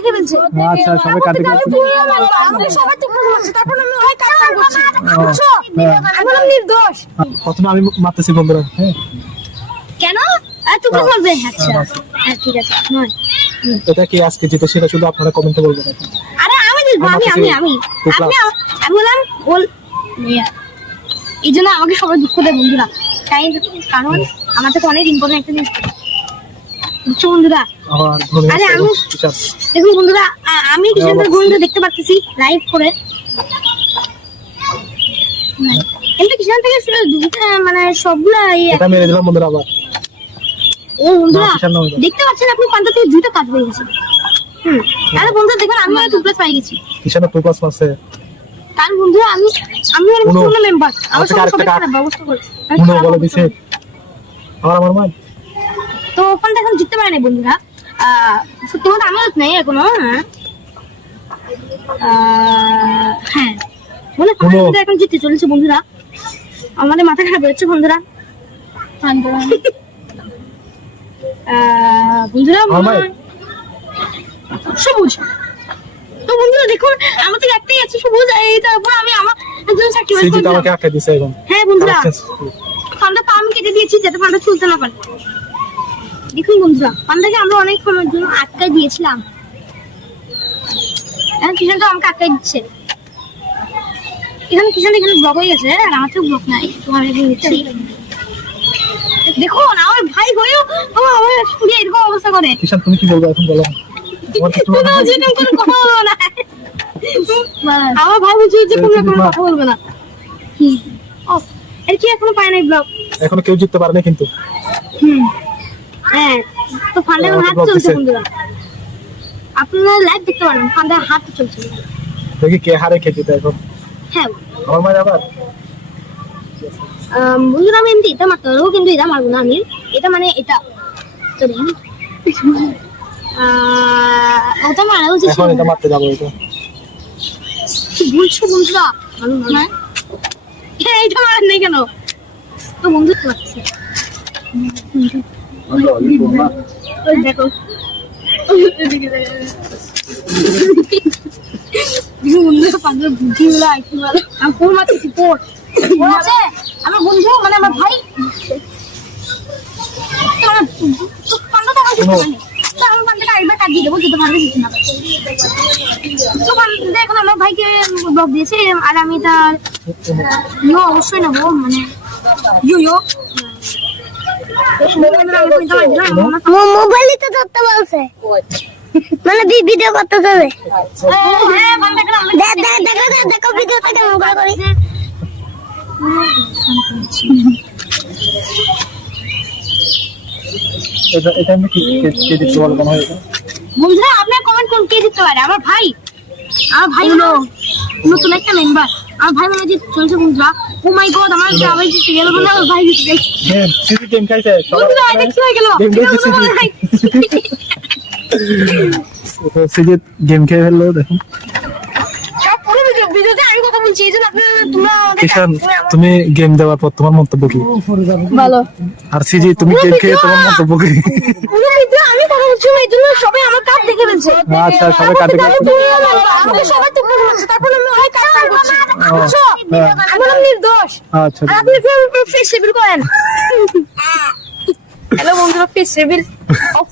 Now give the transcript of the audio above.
দেখে ফেলছে। আচ্ছা সবাই কাট দেখে ফেলছে। আমরা সবাই তো বুঝছি, তারপর আমি অনেক কাট করছি, বুঝছো? আমি বললাম নির্দোষ। প্রথমে আমি মারতেছি বন্ধুরা। হ্যাঁ কেন তুই বলবে? আচ্ছা হ্যাঁ ঠিক আছে। নয় এটা কি আজকে জিতে সেটা শুধু আপনারা কমেন্টে বলবেন। আরে আমি জিতবো, আমি বললাম বল এই জন্য আমাকে সবাই দুঃখ দেয় বন্ধুরা, তাই কারণ আমার থেকে অনেক ইম্পর্টেন্ট একটা জিনিস, বুঝছো বন্ধুরা? আরে আমি দেখুন বন্ধুরা, আমি কিষানদার গোবিন্দ দেখতে পাচ্ছি লাইভ করে, কিন্তু কিষান থেকে মানে সবগুলা এটা মেরে দিলাম বন্ধুরা আবার। ও বন্ধুরা দেখতে পাচ্ছেন আপনি পান্তা থেকে দুইটা কাজ হয়ে গেছে। আরে বন্ধুরা দেখুন আমি আর টুপ্লাস পাই গেছি। কিষান টুপ্লাস মারছে। কারণ বন্ধুরা আমি আর পুরো মেম্বার আমার সব ব্যবস্থা করে পুরো বলে দিছে আমার মাই। তো ওখানটা এখন জিততে পারে না বন্ধুরা। সত্যি কথা আমিও নেই এখনো। হ্যাঁ বলে এখন জিততে চলেছে বন্ধুরা, আমাদের মাথা খারাপ হচ্ছে বন্ধুরা। বন্ধুরা সবুজ, তো বন্ধুরা দেখুন আমার থেকে একটাই আছে সবুজ, এইটার উপর আমি আমার একজন স্যাক্রিফাইস করলাম। আমাকে আটকে দিয়েছে এখন। হ্যাঁ বন্ধুরা পান্ডা পা আমি কেটে দিয়েছি যাতে পান্ডা চলতে না পারে। দেখুন বন্ধুরা পান্ডাকে আমরা অনেক সময়ের জন্য আটকাই দিয়েছিলাম, এখন কিষানটা আমাকে আটকাই দিচ্ছে। এখানে ব্লক হয়ে গেছে আর আমার তো ব্লক নাই, তো আমি নিচ্ছি। দেখুন আমার ভাই হয়েও আমার শুনে এরকম অবস্থা করে। কিষান তুমি কি বলবো এখন বলো? আমার ভাই বলছে যে কোনো কথা বলবে না। এর কি এখনো পায় নাই ব্লক, এখনো কেউ জিততে পারে না কিন্তু। হ্যাঁ তো ফান্ডা হাত চলছে বন্ধুরা, আপনারা লাইভ দেখতে পারেন ফান্ডা হাত চলছে। দেখি কে হারে কে জিতে এখন। হ্যাঁ আমার মায়ের আবার বন্ধুরা আমি এমনি এটা মারতে পারবো, কিন্তু এটা মারবো না আমি, এটা মানে এটা তো দেখুন ওটা মারা উচিত ছিল। এটা মারতে যাবো এটা কি বলছো বন্ধুরা? হ্যাঁ এইটা মারার নেই কেন তো বন্ধু মারছে। দেখো বুদ্ধিগুলো আমি ফোন মারতেছি আমার বন্ধু মানে আমার ভাই এখন আমার ভাইকে ব্লক দিয়েছে আর আমি তার অবশ্যই নেবো, মানে মোবাইলই তো ধরতে বলছে, মানে ভিডিও করতে যাবে। দেখো ভিডিওটা কেমন করে করেছে। এটা আমি কি কে জিততে বলবো না। বন্ধুরা আপনারা কমেন্ট করুন কে জিততে পারে। আমার ভাই হলো নতুন একটা মেম্বার, আমার ভাই মানে চলছে বন্ধুরা। ও মাই গড আমার সবাই জিতে গেল বলে আমার ভাই জিতে গেল। হ্যাঁ সিটি গেম খাইছে বন্ধুরা এটা কি হয়ে গেল? সিটি গেম খেলে ফেললো দেখুন। ভিডিওতে আমি কথা বলছি এই জন্য তোমরা কিষান তুমি গেম দেওয়ার পর তোমার মন্তব্য কি? ভালো। আর সিজি তুমি গেম খেয়ে তোমার মন্তব্য কি? আমি কথা বলছি এই জন্য সবাই আমার কাট দেখে ফেলছে। আচ্ছা সবাই কাট দেখে ফেলছে। আমাকে সবাই তো বুঝছে, তারপর আমি অনেক কাট করছি, বুঝছো? আমি বললাম নির্দোষ। আচ্ছা আপনি ফেস রিভিল করেন। হ্যালো বন্ধুরা, ফেস রিভিল অফ